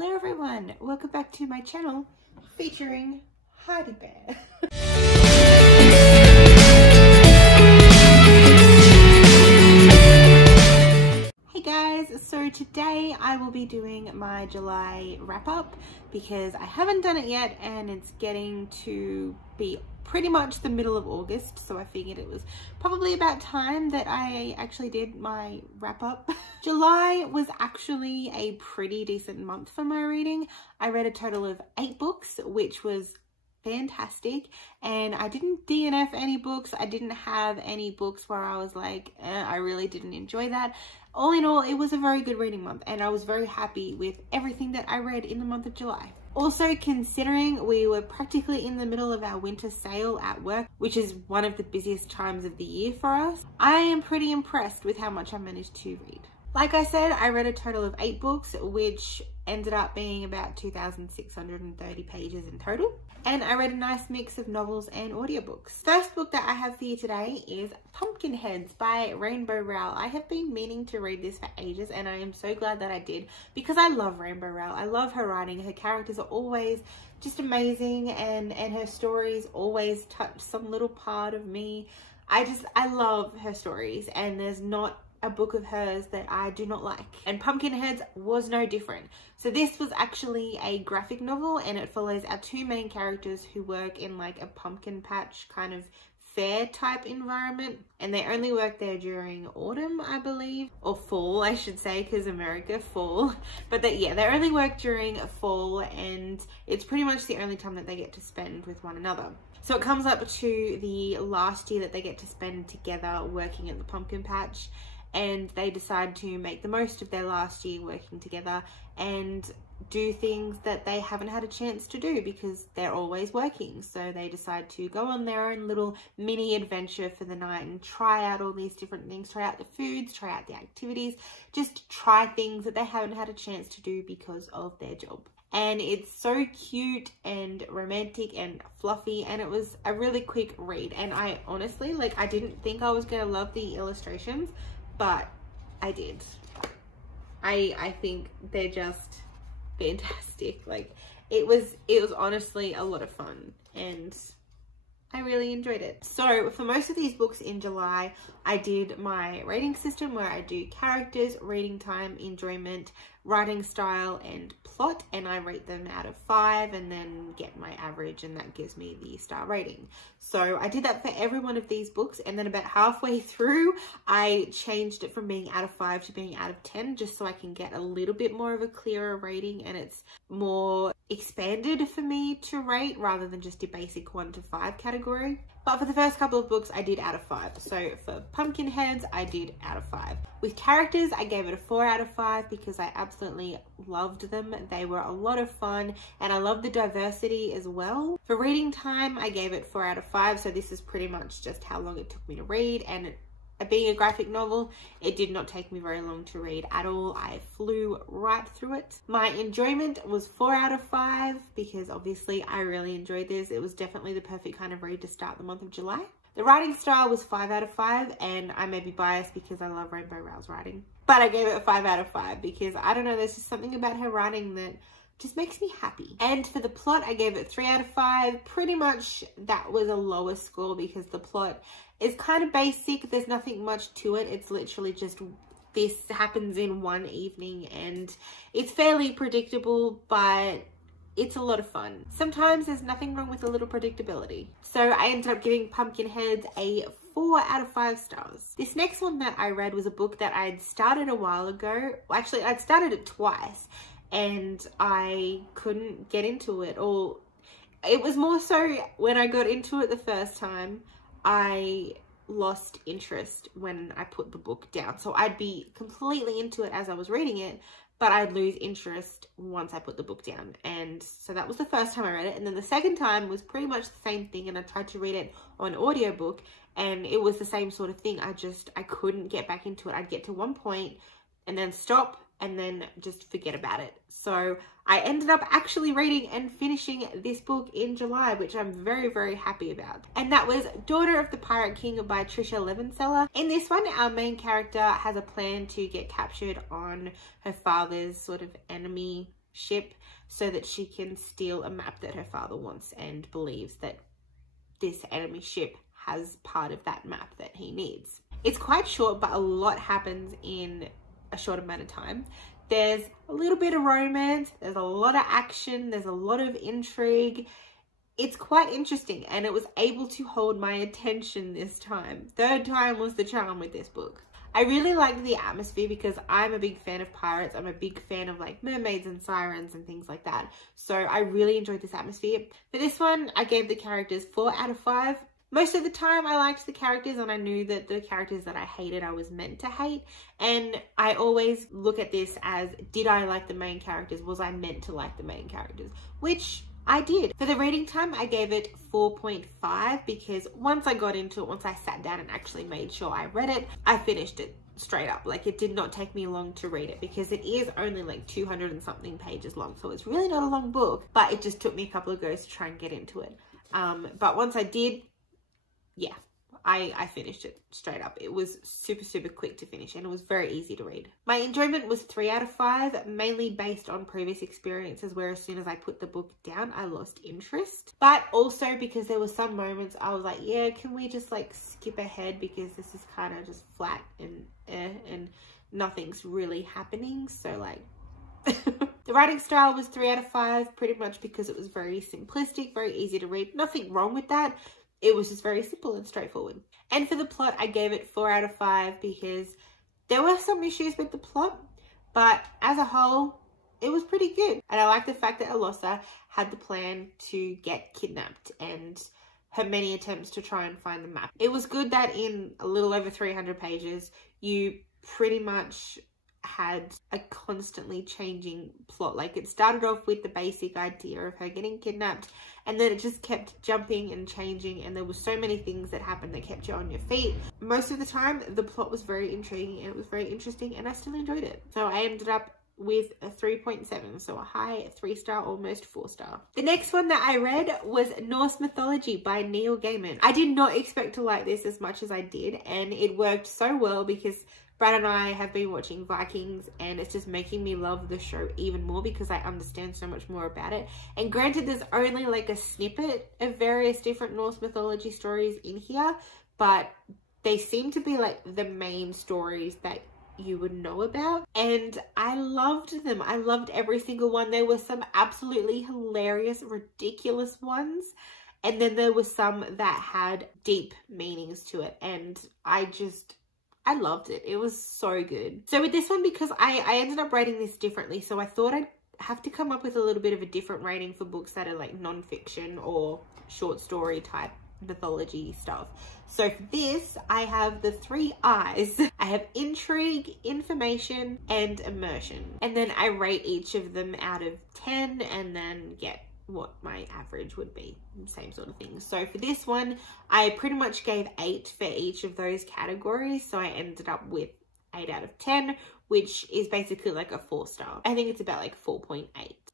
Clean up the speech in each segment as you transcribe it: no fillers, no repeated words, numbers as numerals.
Hello everyone, welcome back to my channel featuring Heidi Bear. Hey guys, so today I will be doing my July wrap up because I haven't done it yet and it's getting to be pretty much the middle of August, so I figured it was probably about time that I actually did my wrap up. July was actually a pretty decent month for my reading. I read a total of 8 books, which was fantastic, and I didn't DNF any books. I didn't have any books where I was like, I really didn't enjoy that. All in all, it was a very good reading month and I was very happy with everything that I read in the month of July. Also, considering we were practically in the middle of our winter sale at work, which is one of the busiest times of the year for us, I am pretty impressed with how much I managed to read. Like I said, I read a total of 8 books, which ended up being about 2,630 pages in total. And I read a nice mix of novels and audiobooks. First book that I have for you today is Pumpkinheads by Rainbow Rowell. I have been meaning to read this for ages and I am so glad that I did because I love Rainbow Rowell. I love her writing. Her characters are always just amazing and her stories always touch some little part of me. I love her stories and there's not a book of hers that I do not like, and Pumpkinheads was no different. So this was actually a graphic novel and it follows our 2 main characters who work in like a pumpkin patch kind of fair type environment, and they only work there during autumn, I believe, or fall I should say, because America, fall. But they only work during fall and it's pretty much the only time that they get to spend with one another. So it comes up to the last year that they get to spend together working at the pumpkin patch, and they decide to make the most of their last year working together and do things that they haven't had a chance to do because they're always working. So they decide to go on their own little mini adventure for the night and try out all these different things, try out the foods, try out the activities, just try things that they haven't had a chance to do because of their job. And it's so cute and romantic and fluffy, and it was a really quick read. And I honestly, I didn't think I was gonna love the illustrations, but I did. I think they're just fantastic. It was honestly a lot of fun and I really enjoyed it. So for most of these books in July, I did my rating system where I do characters, reading time, enjoyment, writing style, and plot, and I rate them out of 5 and then get my average, and that gives me the star rating. So I did that for every one of these books, and then about halfway through, I changed it from being out of 5 to being out of 10, just so I can get a little bit more of a clearer rating and it's more expanded for me to rate rather than just a basic 1 to 5 category. But for the first couple of books, I did out of 5. So for Pumpkinheads, I did out of 5. With characters, I gave it a 4 out of 5 because I absolutely loved them. They were a lot of fun and I love the diversity as well. For reading time, I gave it 4 out of 5. So this is pretty much just how long it took me to read, and being a graphic novel, it did not take me very long to read at all. I flew right through it. My enjoyment was 4 out of 5 because obviously I really enjoyed this. It was definitely the perfect kind of read to start the month of July. The writing style was 5 out of 5, and I may be biased because I love Rainbow Rowell's writing, but I gave it a 5 out of 5 because I don't know, there's just something about her writing that just makes me happy. And for the plot, I gave it 3 out of 5. Pretty much that was a lower score because the plot is kind of basic. There's nothing much to it. It's literally just this happens in one evening and it's fairly predictable, but it's a lot of fun. Sometimes there's nothing wrong with a little predictability. So I ended up giving Pumpkinheads a 4 out of 5 stars. This next one that I read was a book that I'd started a while ago. Well, actually, I'd started it twice and I couldn't get into it, or it was more so when I got into it the first time, I lost interest when I put the book down. So I'd be completely into it as I was reading it, but I'd lose interest once I put the book down. And so that was the first time I read it. And then the second time was pretty much the same thing, and I tried to read it on audiobook and it was the same sort of thing. I couldn't get back into it. I'd get to one point and then stop and then just forget about it. So I ended up actually reading and finishing this book in July, which I'm very, very happy about. And that was Daughter of the Pirate King by Trisha Levenseller. In this one, our main character has a plan to get captured on her father's sort of enemy ship so that she can steal a map that her father wants and believes that this enemy ship has part of that map that he needs. It's quite short, but a lot happens in a short amount of time. There's a little bit of romance, there's a lot of action, there's a lot of intrigue. It's quite interesting, and it was able to hold my attention this time. Third time was the charm with this book. I really liked the atmosphere because I'm a big fan of pirates. I'm a big fan of like mermaids and sirens and things like that. So I really enjoyed this atmosphere. For this one, I gave the characters 4 out of 5. Most of the time I liked the characters, and I knew that the characters that I hated, I was meant to hate. And I always look at this as, did I like the main characters? Was I meant to like the main characters? Which I did. For the reading time, I gave it 4.5 because once I got into it, once I sat down and actually made sure I read it, I finished it straight up. Like, it did not take me long to read it because it is only like 200 and something pages long. So it's really not a long book, but it just took me a couple of goes to try and get into it. But once I did, yeah, I finished it straight up. It was super, super quick to finish, and it was very easy to read. My enjoyment was 3 out of 5, mainly based on previous experiences where as soon as I put the book down, I lost interest. But also because there were some moments I was like, yeah, can we just like skip ahead because this is kind of just flat and nothing's really happening. So like, the writing style was 3 out of 5, pretty much because it was very simplistic, very easy to read. Nothing wrong with that. It was just very simple and straightforward. And for the plot, I gave it 4 out of 5 because there were some issues with the plot, but as a whole, it was pretty good. And I like the fact that Alossa had the plan to get kidnapped and her many attempts to try and find the map. It was good that in a little over 300 pages, you pretty much had a constantly changing plot. Like, it started off with the basic idea of her getting kidnapped, and then it just kept jumping and changing, and there were so many things that happened that kept you on your feet. Most of the time the plot was very intriguing and it was very interesting, and I still enjoyed it. So I ended up with a 3.7, so a high 3-star, almost 4-star. The next one that I read was Norse Mythology by Neil Gaiman. I did not expect to like this as much as I did, and it worked so well because Brad and I have been watching Vikings, and it's just making me love the show even more because I understand so much more about it. And granted, there's only like a snippet of various different Norse mythology stories in here, but they seem to be like the main stories that you would know about, and I loved them. I loved every single one. There were some absolutely hilarious, ridiculous ones, and then there were some that had deep meanings to it, and I loved it. It was so good. So with this one, because I ended up rating this differently, so I thought I'd have to come up with a little bit of a different rating for books that are like non-fiction or short story type mythology stuff. So for this, I have the 3 I's. I have intrigue, information, and immersion. And then I rate each of them out of 10 and then get what my average would be, same sort of thing. So for this one, I pretty much gave 8 for each of those categories, so I ended up with 8 out of 10, which is basically like a 4-star. I think it's about like 4.8.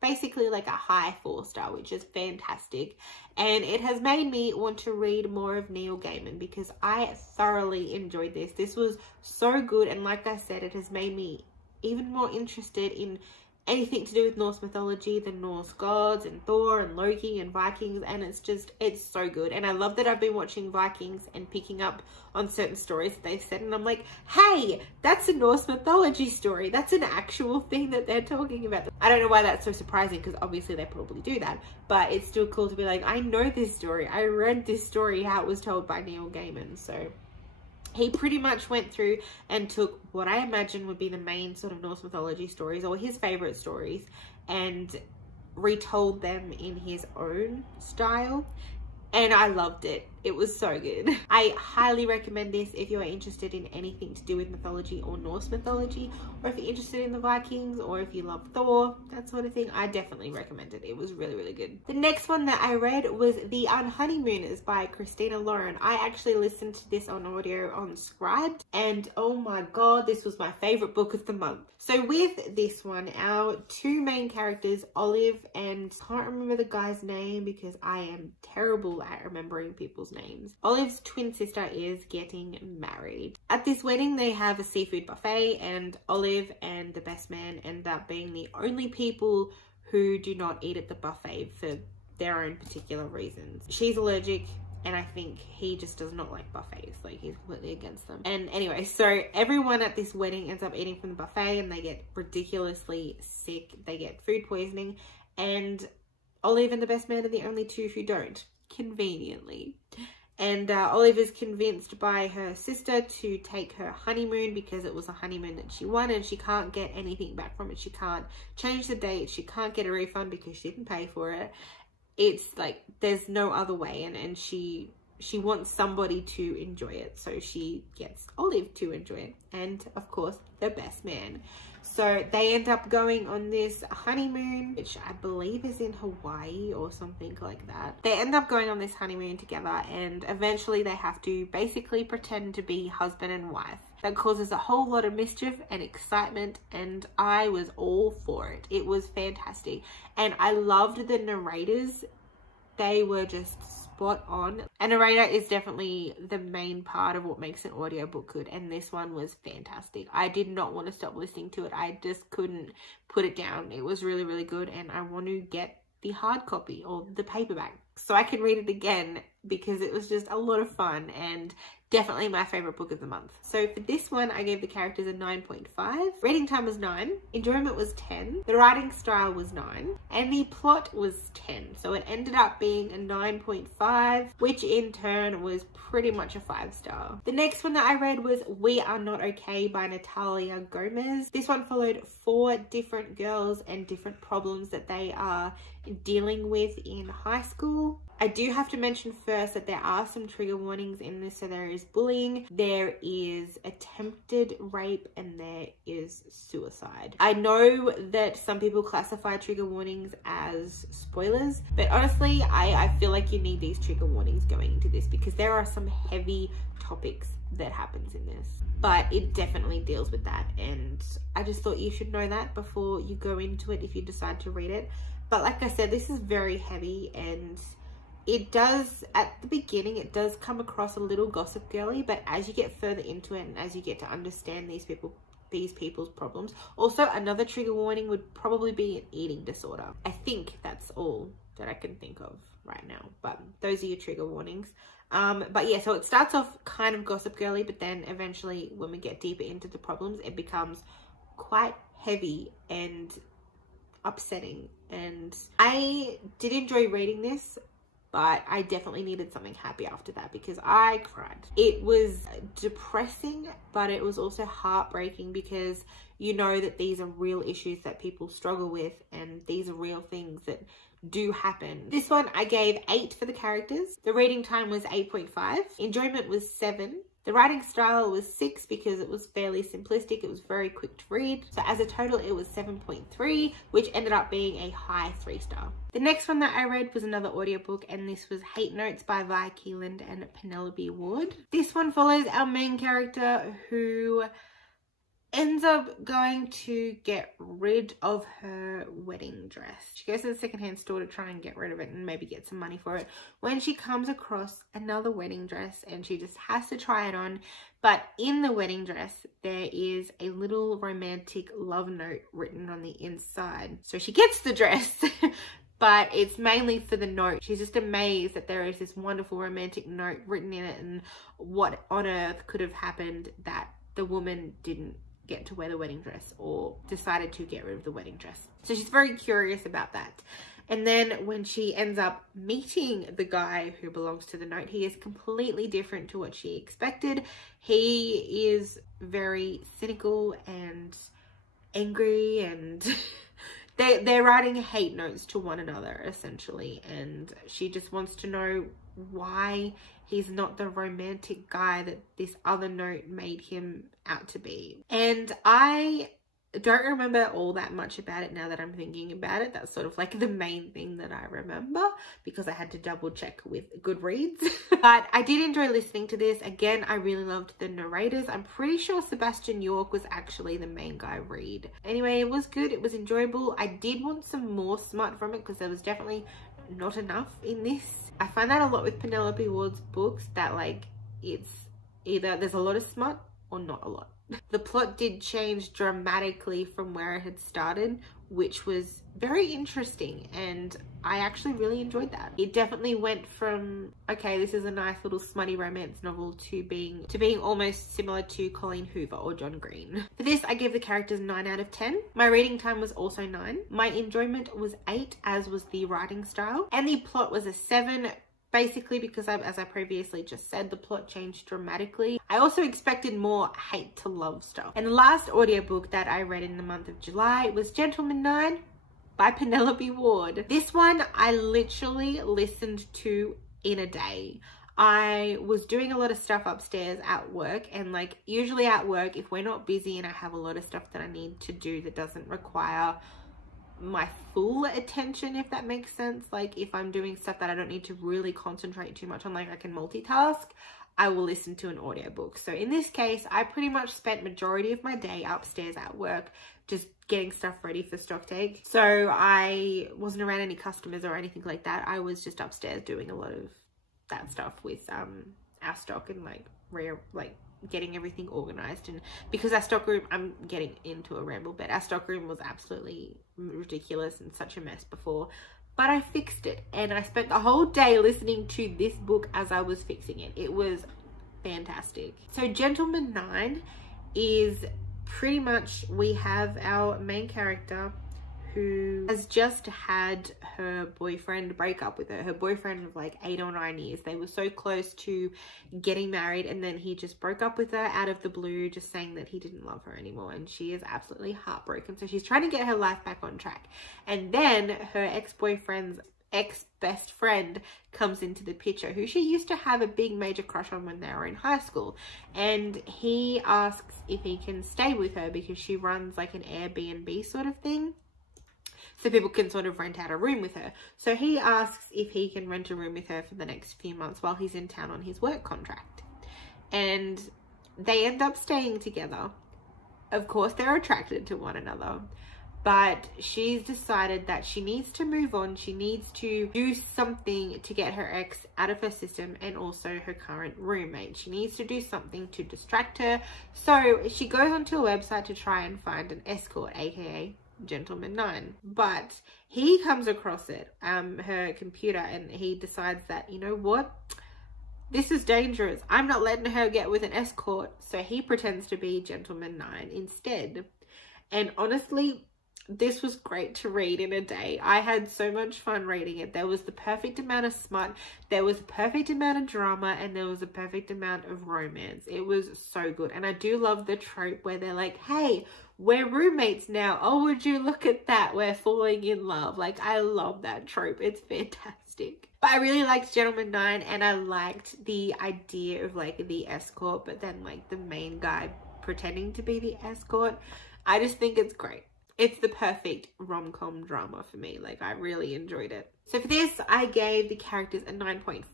Basically like a high 4-star, which is fantastic, and it has made me want to read more of Neil Gaiman because I thoroughly enjoyed this. This was so good, and like I said, it has made me even more interested in anything to do with Norse mythology, the Norse gods and Thor and Loki and Vikings, and it's so good. And I love that I've been watching Vikings and picking up on certain stories that they've said, and I'm like, hey, that's a Norse mythology story. That's an actual thing that they're talking about. I don't know why that's so surprising because obviously they probably do that, but it's still cool to be like, I know this story. I read this story, how it was told by Neil Gaiman. So he pretty much went through and took what I imagine would be the main sort of Norse mythology stories, or his favorite stories, and retold them in his own style. And I loved it. It was so good. I highly recommend this if you're interested in anything to do with mythology or Norse mythology, or if you're interested in the Vikings, or if you love Thor, that sort of thing. I definitely recommend it. It was really, really good. The next one that I read was The Unhoneymooners by Christina Lauren. I actually listened to this on audio on Scribd, and oh my god, this was my favorite book of the month. So with this one, our 2 main characters, Olive and I can't remember the guy's name because I am terrible at remembering people's names. Olive's twin sister is getting married. At this wedding, they have a seafood buffet, and Olive and the best man end up being the only people who do not eat at the buffet for their own particular reasons. She's allergic, and I think he just does not like buffets. Like, he's completely against them. And anyway, so everyone at this wedding ends up eating from the buffet, and they get ridiculously sick. They get food poisoning, and Olive and the best man are the only two who don't, conveniently. And Olive is convinced by her sister to take her honeymoon because it was a honeymoon that she wanted. She can't get anything back from it. She can't change the date. She can't get a refund because she didn't pay for it. It's like, there's no other way, and she wants somebody to enjoy it, so she gets Olive to enjoy it, and of course the best man. So they end up going on this honeymoon, which I believe is in Hawaii or something like that. They end up going on this honeymoon together, and eventually they have to basically pretend to be husband and wife. That causes a whole lot of mischief and excitement, and I was all for it. It was fantastic, and I loved the narrators. They were just spot on. A narrator is definitely the main part of what makes an audiobook good, and this one was fantastic. I did not want to stop listening to it. I just couldn't put it down. It was really, really good, and I want to get the hard copy or the paperback so I can read it again, because it was just a lot of fun and definitely my favorite book of the month. So for this one, I gave the characters a 9.5. Reading time was 9. Enjoyment was 10. The writing style was 9. And the plot was 10. So it ended up being a 9.5, which in turn was pretty much a 5-star. The next one that I read was We Are Not Okay by Natalia Gomez. This one followed 4 different girls and different problems that they are dealing with in high school. I do have to mention first that there are some trigger warnings in this. So there is bullying, there is attempted rape, and there is suicide. I know that some people classify trigger warnings as spoilers, but honestly, I feel like you need these trigger warnings going into this, because there are some heavy topics that happens in this, but it definitely deals with that, and I just thought you should know that before you go into it if you decide to read it. But like I said, this is very heavy, and it does, at the beginning, it does come across a little gossip girly, but as you get further into it and as you get to understand these people's problems. Also, another trigger warning would probably be an eating disorder. I think that's all that I can think of right now, but those are your trigger warnings. But yeah, so it starts off kind of gossip girly, but then eventually when we get deeper into the problems, it becomes quite heavy and upsetting. And I did enjoy reading this, but I definitely needed something happy after that, because I cried. It was depressing, but it was also heartbreaking, because you know that these are real issues that people struggle with, and these are real things that do happen. This one I gave 8 for the characters. The reading time was 8.5. Enjoyment was 7. The writing style was 6 because it was fairly simplistic. It was very quick to read. So as a total, it was 7.3, which ended up being a high 3-star. The next one that I read was another audiobook, and this was Hate Notes by Vi Keeland and Penelope Ward. This one follows our main character, who ends up going to get rid of her wedding dress. She goes to the secondhand store to try and get rid of it and maybe get some money for it, when she comes across another wedding dress, and she just has to try it on. But in the wedding dress, there is a little romantic love note written on the inside. So she gets the dress, but it's mainly for the note. She's just amazed that there is this wonderful romantic note written in it, and what on earth could have happened that the woman didn't get to wear the wedding dress, or decided to get rid of the wedding dress. So she's very curious about that. And then when she ends up meeting the guy who belongs to the note, he is completely different to what she expected. He is very cynical and angry, and they're writing hate notes to one another essentially, and she just wants to know why he's not the romantic guy that this other note made him out to be. And I don't remember all that much about it now that I'm thinking about it. That's sort of like the main thing that I remember, because I had to double check with Goodreads. But I did enjoy listening to this. Again, I really loved the narrators. I'm pretty sure Sebastian York was actually the main guy read. Anyway, it was good. It was enjoyable. I did want some more smut from it, because there was definitely not enough in this. I find that a lot with Penelope Ward's books, that like it's either there's a lot of smut or not a lot. The plot did change dramatically from where it had started, which was very interesting, and I actually really enjoyed that. It definitely went from, okay, this is a nice little smutty romance novel, to being almost similar to Colleen Hoover or John Green. For this, I gave the characters 9 out of 10. My reading time was also 9. My enjoyment was 8, as was the writing style, and the plot was a 7. Basically because as I previously just said, the plot changed dramatically. I also expected more hate to love stuff. And the last audiobook that I read in the month of July was Gentleman 9 by Penelope Ward. This one I literally listened to in a day. I was doing a lot of stuff upstairs at work, and like usually at work, if we're not busy and I have a lot of stuff that I need to do that doesn't require my full attention, if that makes sense, like if I'm doing stuff that I don't need to really concentrate too much on, like I can multitask, I will listen to an audiobook. So in this case, I pretty much spent majority of my day upstairs at work just getting stuff ready for stock take. So I wasn't around any customers or anything like that. I was just upstairs doing a lot of that stuff with our stock, and like getting everything organized. And because our stockroom, I'm getting into a ramble, but our stockroom was absolutely ridiculous and such a mess before, but I fixed it, and I spent the whole day listening to this book as I was fixing it. It was fantastic. So Gentleman 9 is pretty much, we have our main character who has just had her boyfriend break up with her. Her boyfriend of like 8 or 9 years. They were so close to getting married, and then he just broke up with her out of the blue, just saying that he didn't love her anymore, and she is absolutely heartbroken. So she's trying to get her life back on track, and then her ex-boyfriend's ex-best friend comes into the picture, who she used to have a big major crush on when they were in high school, and he asks if he can stay with her because she runs like an Airbnb sort of thing, so people can sort of rent out a room with her. So he asks if he can rent a room with her for the next few months while he's in town on his work contract. And they end up staying together. Of course, they're attracted to one another, but she's decided that she needs to move on. She needs to do something to get her ex out of her system, and also her current roommate. She needs to do something to distract her. So she goes onto a website to try and find an escort, aka Gentleman 9, but he comes across it, her computer, and he decides that, you know what, this is dangerous. I'm not letting her get with an escort. So he pretends to be Gentleman 9 instead. And honestly, this was great to read in a day. I had so much fun reading it. There was the perfect amount of smut, there was a perfect amount of drama, and there was a perfect amount of romance. It was so good. And I do love the trope where they're like, hey, we're roommates now. Oh, would you look at that? We're falling in love. Like, I love that trope. It's fantastic. But I really liked Gentleman 9, and I liked the idea of like the escort, but then like the main guy pretending to be the escort. I just think it's great. It's the perfect rom-com drama for me. Like, I really enjoyed it. So for this, I gave the characters a 9.5.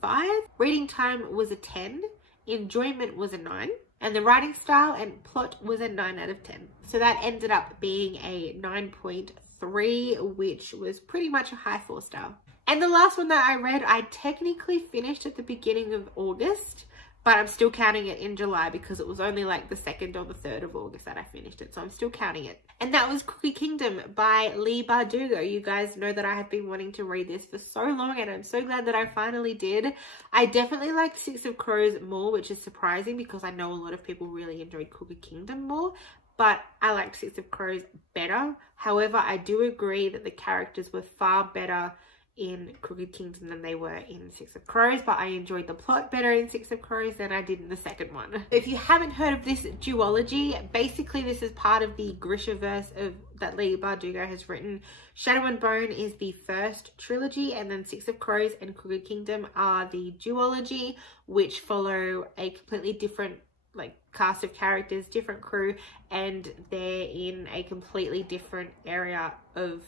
Reading time was a 10. Enjoyment was a 9. And the writing style and plot was a 9 out of 10. So that ended up being a 9.3, which was pretty much a high 4-star. And the last one that I read, I technically finished at the beginning of August, but I'm still counting it in July because it was only like the 2nd or the 3rd of August that I finished it. So I'm still counting it. And that was Cookie Kingdom by Leigh Bardugo. You guys know that I have been wanting to read this for so long, and I'm so glad that I finally did. I definitely liked Six of Crows more, which is surprising because I know a lot of people really enjoyed Cookie Kingdom more, but I liked Six of Crows better. However, I do agree that the characters were far better in Cookie Kingdom than they were in Six of Crows, but I enjoyed the plot better in Six of Crows than I did in the second one. If you haven't heard of this duology, basically this is part of the Grishaverse that Leigh Bardugo has written. Shadow and Bone is the first trilogy, and then Six of Crows and Cookie Kingdom are the duology, which follow a completely different like cast of characters, different crew, and they're in a completely different area of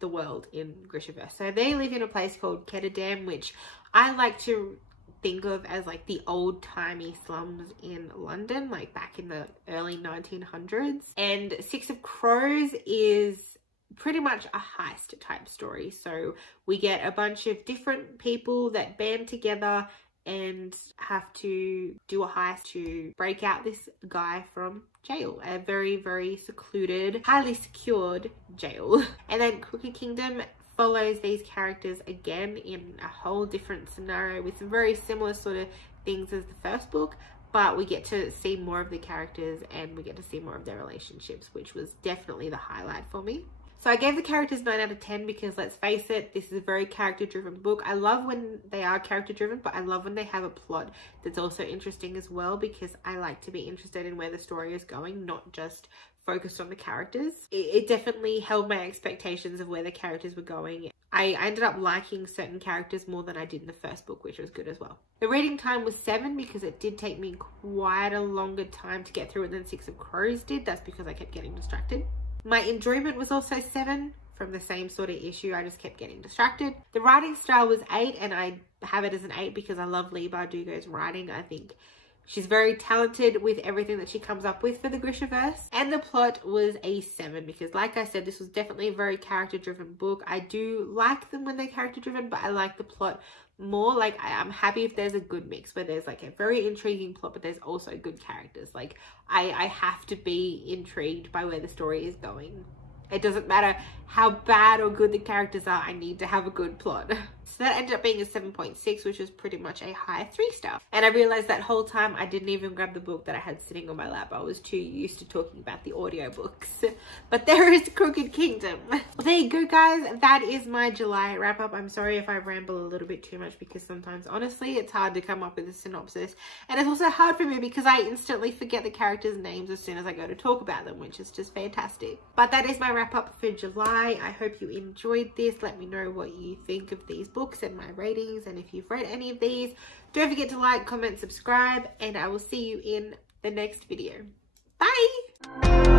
the world in Grishaverse. So they live in a place called Ketterdam, which I like to think of as like the old-timey slums in London, like back in the early 1900s. And Six of Crows is pretty much a heist type story. So we get a bunch of different people that band together and have to do a heist to break out this guy from jail, a very, very secluded, highly secured jail. And then Crooked Kingdom follows these characters again in a whole different scenario with some very similar sort of things as the first book, but we get to see more of the characters and we get to see more of their relationships, which was definitely the highlight for me. So I gave the characters 9 out of 10 because, let's face it, this is a very character-driven book. I love when they are character-driven, but I love when they have a plot that's also interesting as well, because I like to be interested in where the story is going, not just focused on the characters. It definitely held my expectations of where the characters were going. I ended up liking certain characters more than I did in the first book, which was good as well. The reading time was 7 because it did take me quite a longer time to get through it than Six of Crows did. That's because I kept getting distracted. My enjoyment was also 7 from the same sort of issue. I just kept getting distracted. The writing style was 8, and I have it as an 8 because I love Leigh Bardugo's writing. I think she's very talented with everything that she comes up with for the Grishaverse. And the plot was a 7 because, like I said, this was definitely a very character-driven book. I do like them when they're character-driven, but I like the plot more. Like, I'm happy if there's a good mix where there's like a very intriguing plot, but there's also good characters. Like, I have to be intrigued by where the story is going. It doesn't matter how bad or good the characters are, I need to have a good plot. So that ended up being a 7.6, which was pretty much a high 3-star. And I realized that whole time I didn't even grab the book that I had sitting on my lap. I was too used to talking about the audiobooks. But there is Crooked Kingdom. Well, there you go, guys. That is my July wrap up. I'm sorry if I ramble a little bit too much because sometimes, honestly, it's hard to come up with a synopsis. And it's also hard for me because I instantly forget the characters' names as soon as I go to talk about them, which is just fantastic. But that is my wrap up for July. I hope you enjoyed this. Let me know what you think of these books and my ratings, and if you've read any of these, don't forget to like, comment, subscribe, and I will see you in the next video. Bye!